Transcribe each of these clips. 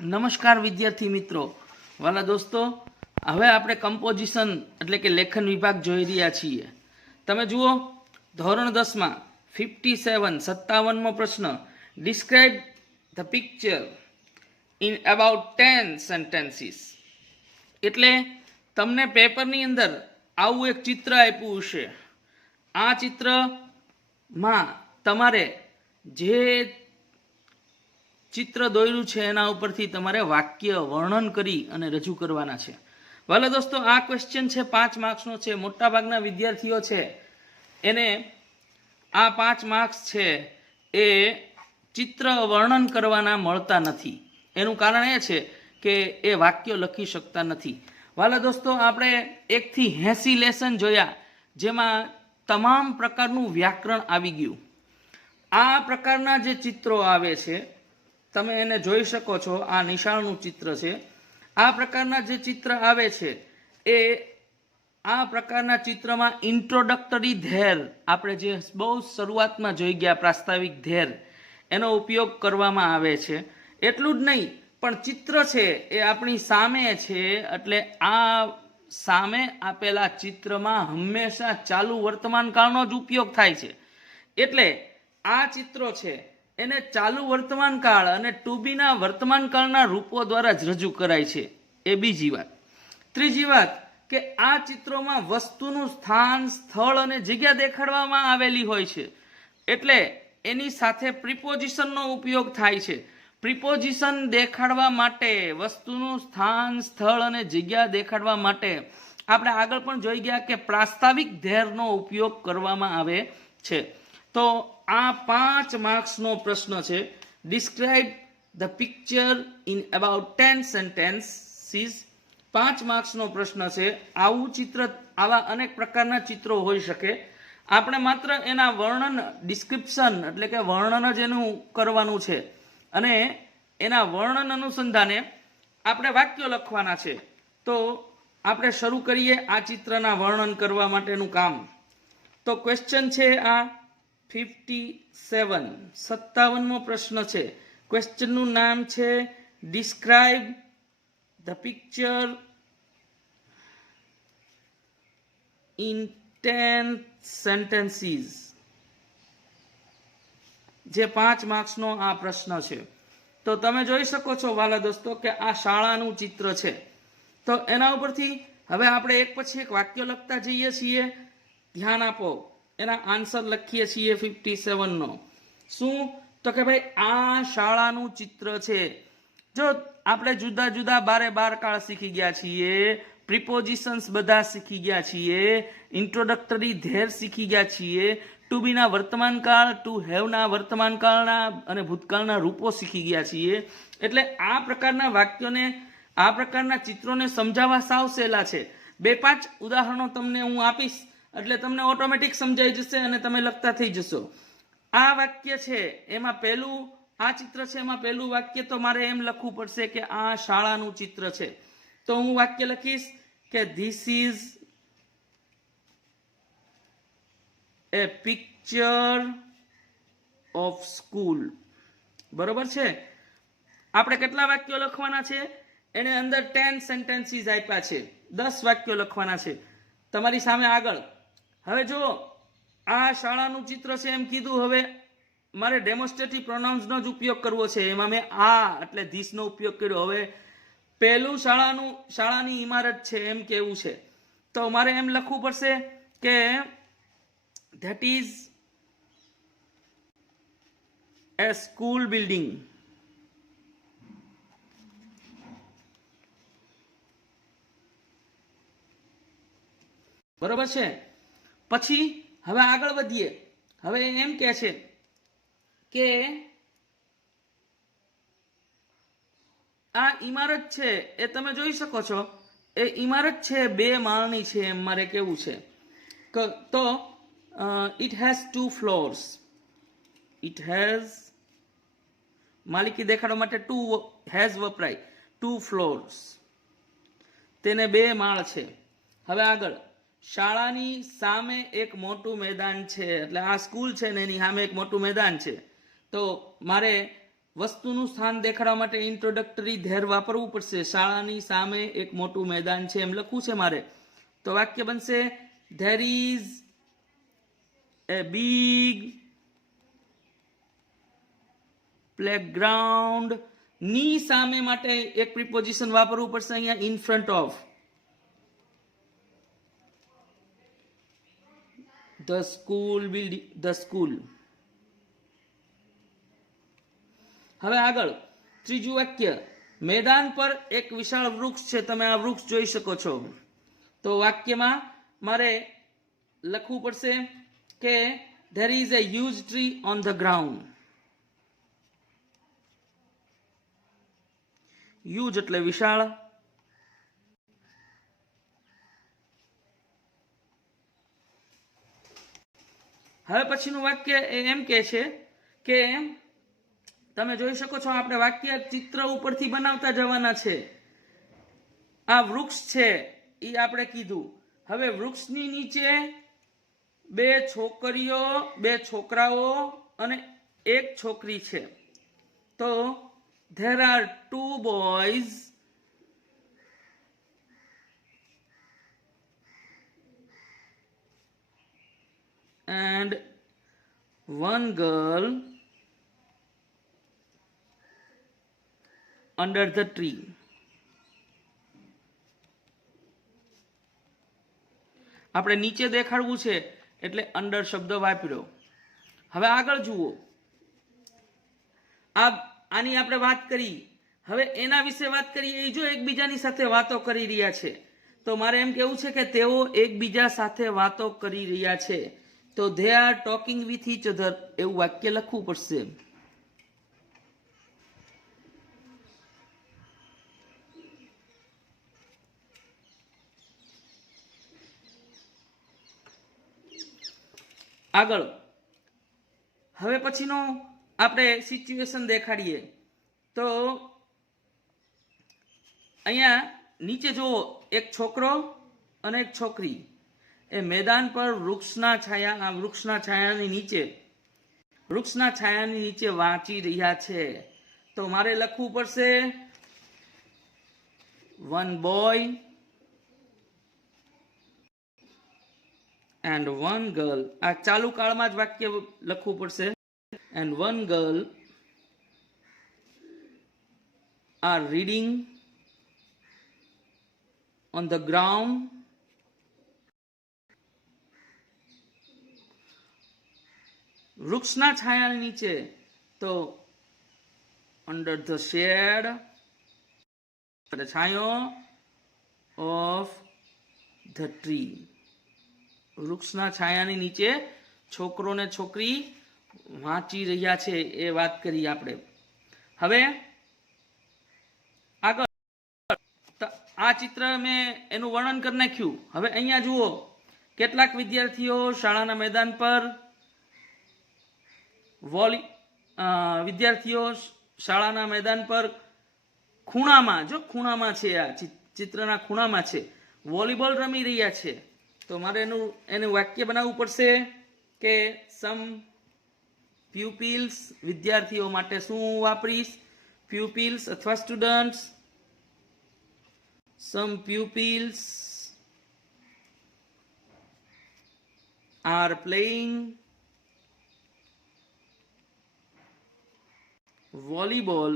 નમસ્કાર વિદ્યાર્થી મિત્રો, વાલા દોસ્તો, હવે આપણે કમ્પોઝિશન એટલે કે લેખન વિભાગ જોઈ રહ્યા છીએ. તમે જુઓ, ધોરણ 10માં 57મો પ્રશ્ન, describe the picture in about 10 sentences. એટલે તમને પેપરની અંદર આવું એક ચિત્ર આપ્યું હશે. આ ચિત્રમાં તમારે જે ચિત્ર દોર્યું છે એના ઉપરથી તમારે વાક્ય વર્ણન કરી અને રજૂ કરવાના છે. વાલા દોસ્તો, આ ક્વેશ્ચન છે 5 માર્ક્સનો છે. મોટાભાગના વિદ્યાર્થીઓ છે એને આ 5 માર્ક્સ છે એ ચિત્ર વર્ણન કરવાના મળતા નથી. એનું કારણ એ છે કે એ વાક્યો લખી શકતા નથી. વાલા દોસ્તો, આપણે 1 થી 80 લેસન જોયા, જેમાં તમામ પ્રકારનું વ્યાકરણ આવી ગયું. આ પ્રકારના જે ચિત્રો આવે છે તમે એને જોઈ શકો છો. આ નિશાળનું ચિત્ર છે. આ પ્રકારના જે ચિત્ર આવે છે એ આ પ્રકારના ચિત્રમાં ઇન્ટ્રોડક્ટરી ધેર, આપણે જે બહુ શરૂઆતમાં જોઈ ગયા પ્રાસ્તાવિક ધેર, એનો ઉપયોગ કરવામાં આવે છે. એટલું જ નહીં, પણ ચિત્ર છે એ આપણી સામે છે, એટલે આ સામે આપેલા ચિત્રમાં હંમેશા ચાલુ વર્તમાન કાળનો જ ઉપયોગ થાય છે. એટલે આ ચિત્રો છે એને ચાલુ વર્તમાન કાળ અને ટુ બીના વર્તમાન કાળના રૂપો દ્વારા જ રજૂ કરાય છે. એ બીજી વાત. ત્રીજી વાત કે આ ચિત્રોમાં વસ્તુનું સ્થાન, સ્થળ અને જગ્યા દેખાડવામાં આવેલી હોય છે. એટલે એની સાથે પ્રિપોઝિશનનો ઉપયોગ થાય છે. પ્રિપોઝિશન દેખાડવા માટે, વસ્તુનું સ્થાન, સ્થળ અને જગ્યા દેખાડવા માટે આપણે આગળ પણ જોઈ ગયા કે પ્રાસ્તાવિક ધેરનો ઉપયોગ કરવામાં આવે છે. તો આ 5 માર્ક્સનો પ્રશ્ન છે. Describe the picture in about 10 sentences. 5 માર્ક્સનો પ્રશ્ન છે. આવું ચિત્ર, આવા અનેક પ્રકારના ચિત્રો હોઈ શકે. આપણે માત્ર એના વર્ણન, ડિસ્ક્રિપ્શન એટલે કે વર્ણન જ એનું કરવાનું છે, અને એના વર્ણન અનુસંધાને આપણે વાક્યો લખવાના છે. તો આપણે શરૂ કરીએ આ ચિત્રના વર્ણન કરવા માટેનું કામ. તો ક્વેશ્ચન છે આ 57મો પ્રશ્ન છે. ક્વેશ્ચનનું નામ છે describe the picture in 10 sentences. જે 5 માર્ક્સનો આ પ્રશ્ન છે. તો તમે જોઈ શકો છો વાલા દોસ્તો કે આ શાળાનું ચિત્ર છે. તો એના ઉપરથી હવે આપણે એક પછી એક વાક્ય લખતા જઈએ છીએ. ધ્યાન આપો, એના આન્સર લખીએ છીએ 57નો. શું? તો કે ભાઈ આ શાળાનું ચિત્ર છે. જો આપણે જુદા જુદા 12 કાળ શીખી ગયા છીએ, પ્રિપોઝિશન્સ બધા શીખી ગયા છીએ, ઇન્ટ્રોડક્ટરી ધેર શીખી ગયા છીએ, ટુ બીના વર્તમાન કાળ, ટુ હેવના વર્તમાન કાળના અને ભૂતકાળના રૂપો શીખી ગયા છીએ. એટલે આ પ્રકારના વાક્યોને, આ પ્રકારના ચિત્રોને સમજાવવા સાવ સહેલા છે. 2-5 ઉદાહરણો તમને હું આપીશ એટલે તમને ઓટોમેટિક સમજાઈ જશે અને તમે લખતા થઈ જશો. આ વાક્ય છે એમાં પહેલું, આ ચિત્ર છે એમાં પહેલું વાક્ય તો મારે એમ લખવું પડશે કે આ શાળાનું ચિત્ર છે. તો હું વાક્ય લખીશ કે this is A picture of school. બરોબર છે? આપણે કેટલા વાક્યો લખવાના છે? એને અંદર 10 સેન્ટેન્સીસ આપ્યા છે. 10 વાક્યો લખવાના છે તમારી સામે આગળ. હવે જુઓ, આ શાળાનું ચિત્ર છે એમ કીધું. હવે મારે ડેમોન્સ્ટ્રેટિવ પ્રોનાઉન્સનો જ ઉપયોગ કરવો છે. એમાં મેં આ એટલે ધીસનો ઉપયોગ કર્યો. હવે પહેલું શાળાની ઇમારત છે એમ કેવું છે, તો મારે એમ લખવું પડશે કે that is A school building. બરોબર છે? પછી હવે આગળ વધીએ. હવે એમ કહે છે કે આ ઇમારત છે એ તમે જોઈ શકો છો, એ ઇમારત છે 2 માળની છે એમ મારે કેવું છે. તો ઇટ હેઝ 2 ફ્લોર્સ. ઇટ હેઝ, માલિકી દેખાડવા માટે 2 હેઝ વપરાય. 2 ફ્લોર્સ, તેને 2 માળ છે. હવે આગળ, શાળાની સામે એક મોટું મેદાન છે. એટલે આ સ્કૂલ છે ને એની સામે એક મોટું મેદાન છે. તો મારે વસ્તુનું સ્થાન દેખાડવા માટે ઇન્ટ્રોડક્ટરી ધેર વાપરવું પડશે. શાળાની સામે એક મોટું મેદાન છે એમ લખવું છે મારે. તો વાક્ય બનશે there is A big playground. ની સામે માટે એક પ્રિપોઝિશન વાપરવું પડશે અહીંયા, in front of. The school building, the school. હવે આગળ ત્રીજું વાક્ય, મેદાન પર એક વિશાળ વૃક્ષ છે, તમે આ વૃક્ષ જોઈ શકો છો. તો વાક્યમાં મારે લખવું પડશે કે there is a huge tree on the ground. huge એટલે વિશાળ. હવે પછીનું વાક્ય એમ કહે છે કે તમે જોઈ શકો છો આપણે વાક્ય ચિત્ર ઉપરથી બનાવતા જવાના છે. આ વૃક્ષ છે એ આપણે કીધું. હવે વૃક્ષની નીચે બે છોકરીઓ, બે છોકરાઓ અને એક છોકરી છે. તો there are two boys and one girl under the tree. આપણે નીચે દેખાડવું છે એટલે અંડર શબ્દ વાપર્યો. હવે આગળ જુઓ, આની આપણે વાત કરી. હવે એના વિશે વાત કરીએ. એ જો એકબીજાની સાથે વાતો કરી રહ્યા છે, તો મારે એમ કેવું છે કે તેઓ એકબીજા સાથે વાતો કરી રહ્યા છે. તો they are talking with each other એવું વાક્ય લખવું પડશે. આગળ હવે પછીનો આપણે સિચ્યુએશન દેખાડીએ. તો અહીંયા નીચે જુઓ, એક છોકરો અને એક છોકરી એ મેદાન પર વૃક્ષના છાયાની નીચે વાંચી રહ્યા છે. તો મારે લખવું પડશે one boy and one girl. આ ચાલુ કાળમાં જ વાક્ય લખવું પડશે. and one girl are reading on the ground. વૃક્ષના છાયાની નીચે, તો under the shade, છાયો of the tree. વૃક્ષના છાયાની નીચે છોકરો ને છોકરી વાંચી રહ્યા છે એ વાત કરી આપણે. હવે આગળ આ ચિત્ર મેં એનું વર્ણન કરી નાખ્યું. હવે અહીંયા જુઓ, કેટલાક વિદ્યાર્થીઓ શાળાના મેદાન પર ખૂણામાં છે, આ ચિત્રના ખૂણામાં છે, વોલીબોલ રમી રહ્યા છે. તો મારે એનું વાક્ય બનાવવું પડશે કે સમ પ્યુપિલ્સ, વિદ્યાર્થીઓ માટે શું વાપરીશ? પ્યુપિલ્સ અથવા students. Some pupils are playing volleyball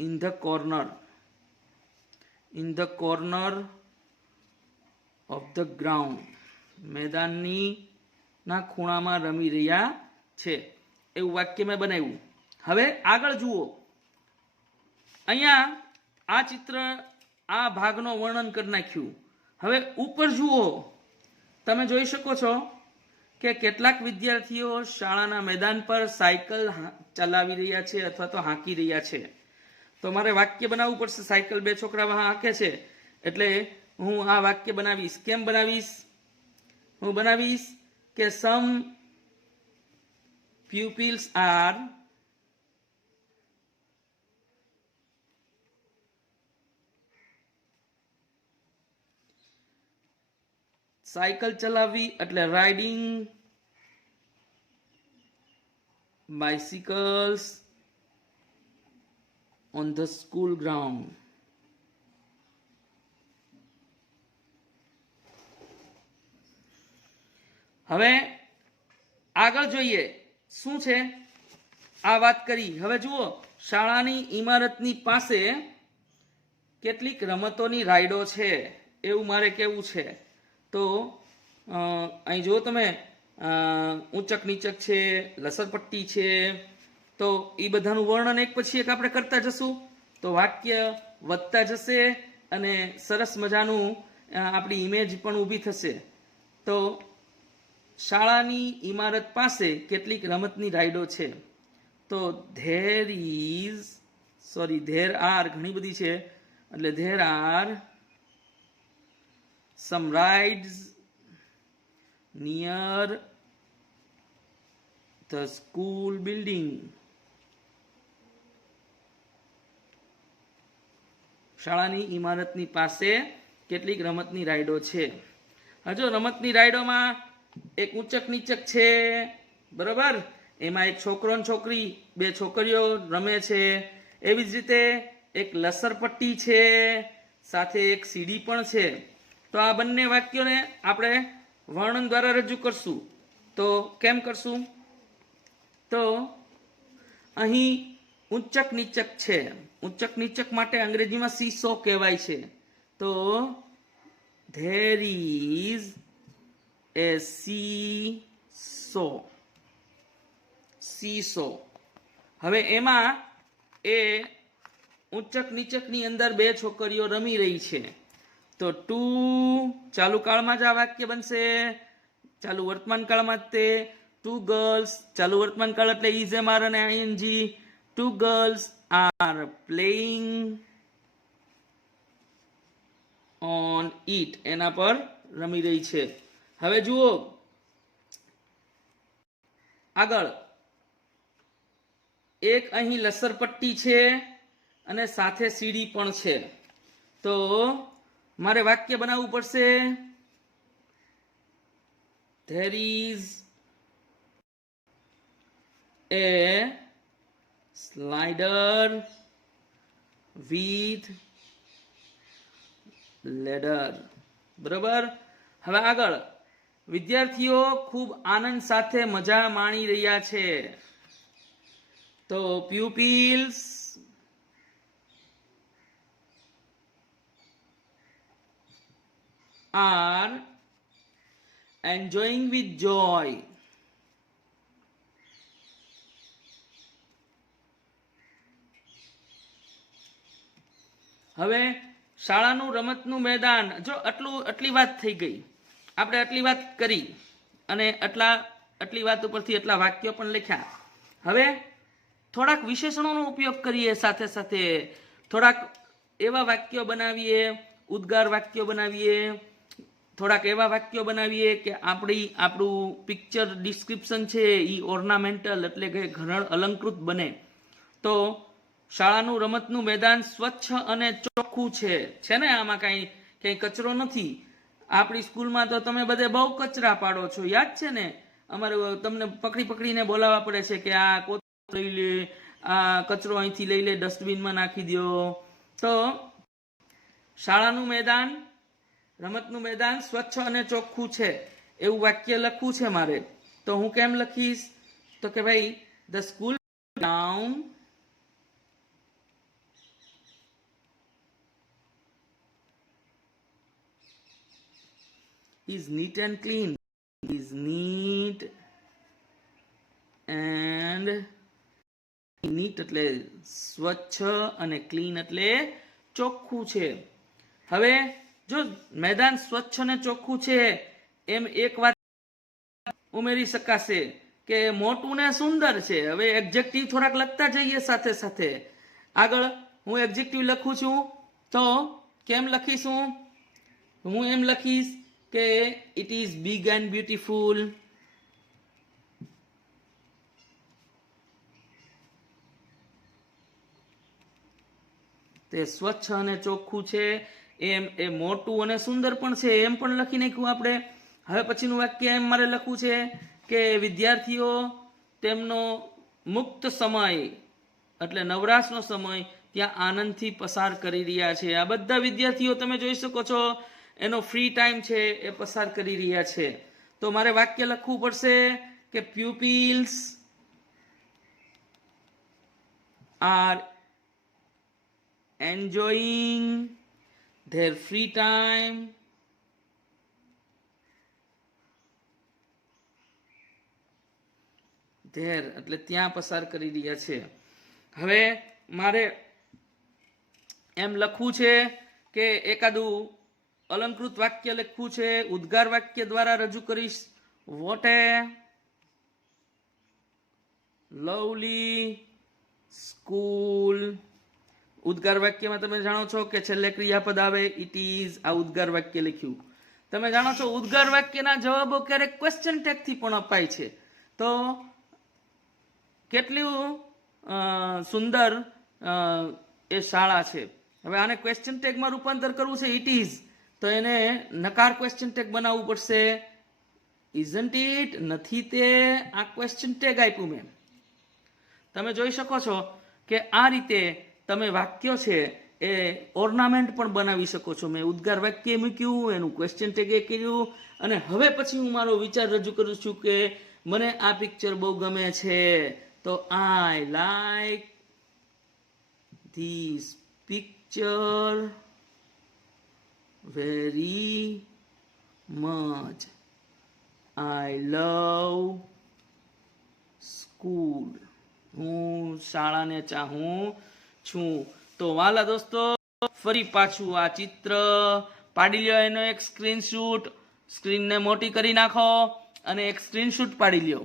in the corner of the ground. મેદાનની ના ખૂણામાં રમી રહ્યા છે એવું વાક્ય મેં બનાવ્યું. હવે આગળ જુઓ, અહીંયા આ ચિત્ર આ ભાગનો વર્ણન કરી નાખ્યું. હવે ઉપર જુઓ, તમે જોઈ શકો છો કે કેટલાક વિદ્યાર્થીઓ શાળાના મેદાન પર સાયકલ ચલાવી રહ્યા છે અથવા તો હાંકી રહ્યા છે. તો મારે વાક્ય બનાવવું પડશે. સાયકલ બે છોકરા હાંકે છે એટલે હું આ વાક્ય બનાવીશ. કેમ બનાવીશ? હું બનાવીશ કે સમ pupils are સાયકલ ચલાવવી એટલે riding bicycles on the school ground. હવે આગળ જોઈએ શું છે આ વાત કરી. હવે જુઓ, શાળાની ઇમારતની પાસે કેટલીક રમતોની રાઈડો છે એવું મારે કહેવું છે. તો અહીં જુઓ તમે, ઊંચક નીચક છે, લસરપટ્ટી છે, તો એ બધાનું વર્ણન એક પછી એક આપણે કરતા જશું તો વાક્ય વધતા જશે અને સરસ મજાનું આપણી ઇમેજ પણ ઊભી થશે. તો શાળાની ઇમારત પાસે કેટલીક રમતની રાઈડો છે. તો ધેર આર ઘણી બધી છે, એટલે there are some rides near the school building. શાળાની ઇમારતની પાસે કેટલીક રમતની રાઈડો છે. હજુ રમતની રાઈડોમાં એક ઊંચક નીચક છે, બરાબર, એમાં એક છોકરો ને છોકરી, બે છોકરીઓ રમે છે. એવી જ રીતે એક લસરપટ્ટી છે, સાથે એક સીડી પણ છે. તો આ બંને વાક્યોને આપણે વર્ણન દ્વારા રજૂ કરશું. તો કેમ કરશું? તો અહીં ઊંચક નીચક છે. ઊંચક નીચક માટે અંગ્રેજીમાં સીસો કહેવાય છે. તો there is a seesaw. હવે એમાં એ ઊંચક નીચકની અંદર બે છોકરીઓ રમી રહી છે. તો ટુ ચાલુ કાળમાં જ આ વાક્ય બનશે, ચાલુ વર્તમાન કાળમાં જ તે. ટુ ગર્લ્સ ચાલુ વર્તમાન કાળ એટલે ઇઝ એમ આર અને ING. Two girls are playing on it, એના પર રમી રહી છે. હવે જુઓ આગળ, એક અહીં લસરપટ્ટી છે અને સાથે સીડી પણ છે. તો મારે વાક્ય બનાવવું પડશે. there is a slider with ladder. બરાબર. હવે આગળ, વિદ્યાર્થીઓ ખૂબ આનંદ સાથે મજા માણી રહ્યા છે. તો pupils are enjoying with joy. હવે શાળાનું રમતનું મેદાન, જો આટલી વાત થઈ ગઈ, આપણે આટલી વાત કરી અને આટલી વાત ઉપરથી એટલા વાક્યો પણ લખ્યા. હવે થોડાક વિશેષણોનો ઉપયોગ કરીએ, સાથે સાથે થોડાક એવા વાક્યો બનાવીએ, ઉદ્ગાર વાક્યો બનાવીએ, થોડાક એવા વાક્યો બનાવીએ કે આપણું પિક્ચર ડિસ્ક્રિપ્શન છે એ ઓર્નામેન્ટલ એટલે કે ઘરળ અલંકૃત બને. તો શાળાનું રમતનું મેદાન સ્વચ્છ અને ચોખ્ખું છે ને, આમાં કઈ કચરો નથી. આપણી સ્કૂલમાં તો તમે બધે બહુ કચરા પાડો છો, યાદ છે ને? અમારે તમને પકડીને બોલાવવા પડે છે કે આ કોથળો લઈ લે, આ કચરો અહીંથી લઈ લે, ડસ્ટબિનમાં નાખી દો. તો શાળાનું મેદાન, રમતનું મેદાન સ્વચ્છ અને ચોખ્ખું છે એવું વાક્ય લખવું છે મારે. તો હું કેમ લખીશ? તો કે ભાઈ the school ground is neat and clean. Is neat and neat એટલે સ્વચ્છ અને ક્લીન એટલે ચોખ્ખું છે. હવે જો મેદાન સ્વચ્છ અને ચોખ્ખું છે એમ એક વાત ઉમેરી શકાશે કે મોટું ને સુંદર છે. હવે એડજેક્ટિવ થોડાક લખતા જઈએ સાથે સાથે. આગળ હું એડજેક્ટિવ લખું છું તો કેમ લખીશું? હું એમ લખીશ કે it is big and beautiful. તે સ્વચ્છ અને ચોખ્ખું છે, એમ એ મોટું અને સુંદર પણ છે એમ પણ લખી નાખ્યું આપણે. હવે પછીનું વાક્ય એમ મારે લખવું છે કે વિદ્યાર્થીઓ તેમનો મુક્ત સમય એટલે નવરાશનો સમય ત્યાં આનંદથી પસાર કરી રહ્યા છે. આ બધા વિદ્યાર્થીઓ તમે જોઈ શકો છો એનો ફ્રી ટાઈમ છે એ પસાર કરી રહ્યા છે. તો મારે વાક્ય લખવું પડશે કે pupils are enjoying their free time there એટલે ત્યાં પસાર કરી રહ્યા છે. હવે મારે એમ લખવું છે કે એકાદું અલંકૃત વાક્ય લખવું છે, ઉદ્ગાર વાક્ય દ્વારા રજૂ કરીશ. વોટ એ લવલી સ્કૂલ. ઉદ્ગાર વાક્યમાં તમે જાણો છો કે છેલ્લે ક્રિયાપદ આવે, ઇટ ઇઝ. આ ઉદ્ગાર વાક્ય લખ્યું. તમે જાણો છો ઉદ્ગાર વાક્યના જવાબો ક્યારેક ક્વેશ્ચન ટેગ થી પણ અપાય છે. તો કેટલું સુંદર એ શાળા છે. હવે આને ક્વેશ્ચન ટેગમાં રૂપાંતર કરવું છે, ઇટ ઇઝ, તો એને નકાર ક્વેશ્ચન ટેગ બનાવવું પડશે. ઇઝન્ટ ઇટ, નથી તે. આ ક્વેશ્ચન ટેગ આપ્યું મેં. તમે જોઈ શકો છો કે આ રીતે તમે વાક્યો છે એ ઓર્નામેન્ટ પણ બનાવી શકો છો. મેં ઉદ્ગાર વાક્ય મૂક્યું, એનું ક્વેશ્ચન ટેગ એ કર્યું, અને હવે પછી હું મારો વિચાર રજૂ કરું છું કે મને આ પિક્ચર બહુ ગમે છે. તો I like this picture very much. I love school. હું શાળાને ચાહું છું. તો વાલા દોસ્તો, ફરી પાછું આ ચિત્ર પાડી લ્યો, એનો એક સ્ક્રીનશોટ. સ્ક્રીનને મોટી કરી નાખો અને એક સ્ક્રીનશોટ પાડી લ્યો.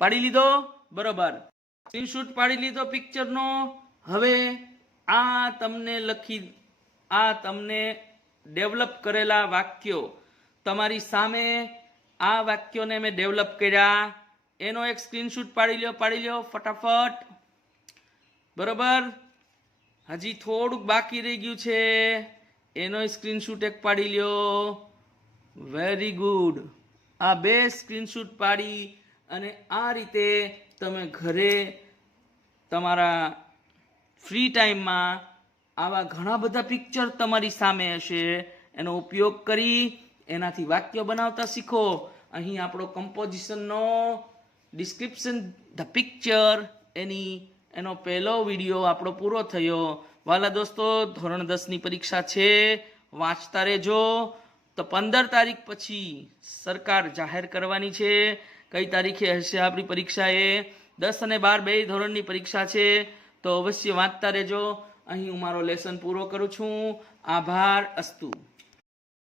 પાડી લીધો? બરોબર. સ્ક્રીનશોટ પાડી લીધો પિક્ચરનો. હવે આ તમને ડેવલપ કરેલા વાક્યો તમારી સામે, આ વાક્યોને મેં ડેવલપ કર્યા, એનો એક સ્ક્રીનશોટ પાડી લ્યો ફટાફટ. બરોબર. હજી થોડુંક બાકી રહી ગયું છે, એનો સ્ક્રીનશોટ એક પાડી લ્યો. Very good. આ બે સ્ક્રીનશોટ પાડી અને આ રીતે તમે ઘરે તમારા ફ્રી ટાઈમમાં આવા ઘણા બધા પિક્ચર તમારી સામે હશે, એનો ઉપયોગ કરી એનાથી વાક્ય બનાવતા શીખો. અહીં આપણો કમ્પોઝિશનનો ડિસ્ક્રિપ્શન ધ પિક્ચર એનો પહેલો વિડીયો આપણો પૂરો થયો. વાલા દોસ્તો, ધોરણ 10ની પરીક્ષા છે, વાંચતા રહેજો. તો 15 તારીખ પછી સરકાર જાહેર કરવાની છે કઈ તારીખે હશે આપણી પરીક્ષા. એ 10 અને 12 બે ધોરણની પરીક્ષા છે. તો અવશ્ય વાંચતા રહેજો. અહીં હું મારો લેસન પૂરો કરું છું. આભાર. અસ્તુ.